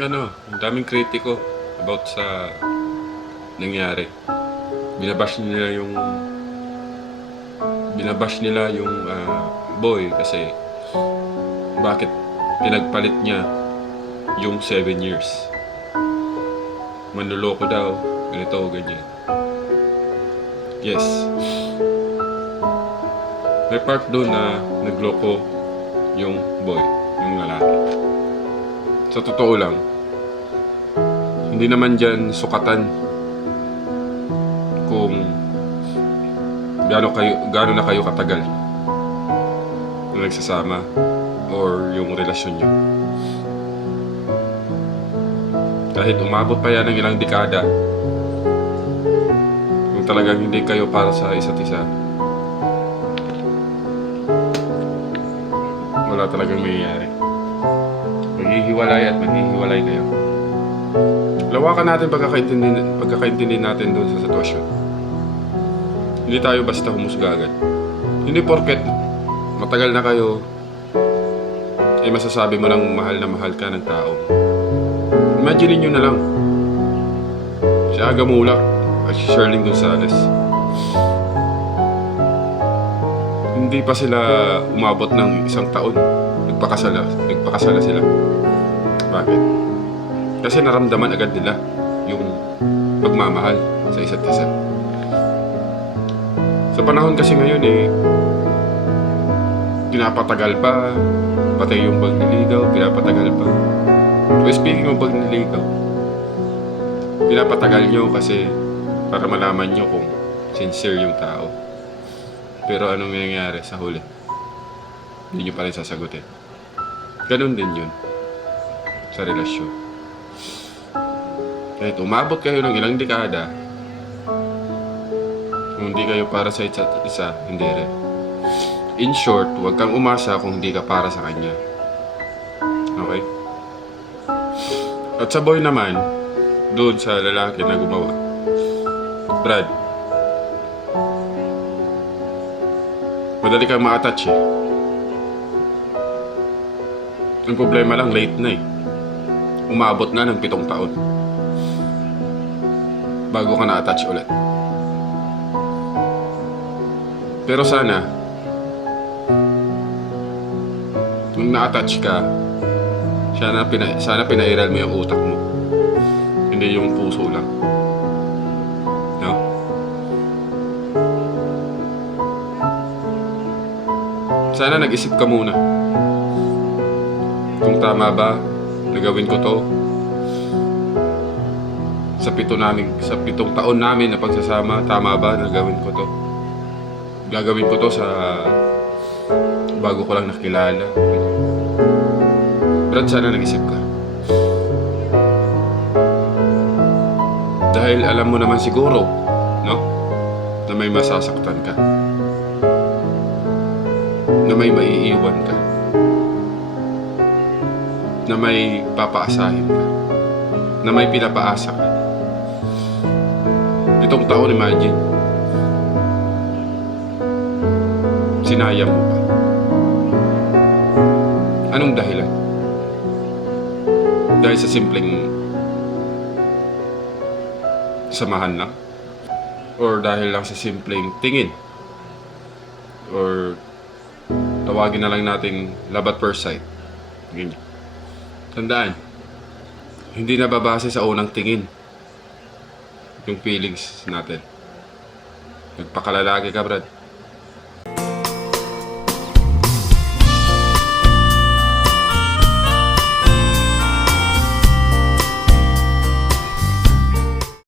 Ano, ang daming kritiko about sa nangyari. Binabash nila yung binabash nila yung ah, boy kasi bakit pinagpalit niya yung 7 years. Manluloko daw, ganito, ganyan. Yes. May part doon na nagloko yung boy, yung lalaki. Sa totoo lang, hindi naman dyan sukatan kung gaano kayo gaano na kayo katagal na nagsasama or yung relasyon nyo. Kahit umabot pa yan ng ilang dekada, kung talagang hindi kayo para sa isa't isa, wala talagang mangyayari. Maghihiwalay at maghihiwalay kayo. Lawakan natin pagkakaintindi, pagkakaintindi natin doon sa sitwasyon. Hindi tayo basta humusga agad. Hindi porket matagal na kayo, eh masasabi mo lang mahal na mahal ka ng tao. Imagine nyo na lang. Si Aga Mulak at si Sherling Gonzalez. Hindi pa sila umabot ng isang taon. Nagpakasala, nagpakasala sila. Bakit? Kasi naramdaman agad nila yung pagmamahal sa isa't isa. Sa panahon kasi ngayon eh, pinapatagal pa, pati yung pagniligaw, pinapatagal pa. So speaking of pagniligaw, pinapatagal nyo kasi para malaman nyo kung sincere yung tao. Pero anong nangyayari sa huli? Hindi nyo pa rin sasagutin. Ganon din yun sa relasyon. Kahit umabot kayo ng ilang dekada, kung hindi kayo para sa isa't isa, hindi rin. In short, huwag kang umasa kung hindi ka para sa kanya. Okay? At sa boy naman, doon sa lalaki na gumawa. Brad, madali kang ma-attach eh. Ang problema lang, late na eh. Umabot na ng pitong taon. Bago ka na-attach ulit. Pero sana, nung na-attach ka, sana, pina, sana pinairal mo yung utak mo. Hindi yung puso lang. No? Sana nag-isip ka muna. Kung tama ba, nagawin ko to. Sa pito namin, sa pitong taon namin na pagsasama, tama ba nagawin ko to? Gagawin ko to sa bago ko lang nakilala. Brad, sana nag-isip ka. Dahil alam mo naman siguro, no? Na may masasaktan ka. Na may maiiwan ka. Na may papaasahin ka. Na may pinapaasa ka. Itong taon, imagine. Sinayang mo pa. Anong dahilan? Dahil sa simpleng samahan lang? Or dahil lang sa simpleng tingin? Or tawagin na lang nating love at first sight? Ganyan. Tandaan, hindi nababase sa unang tingin yung feelings natin. Nagpakalalaki ka, Brad.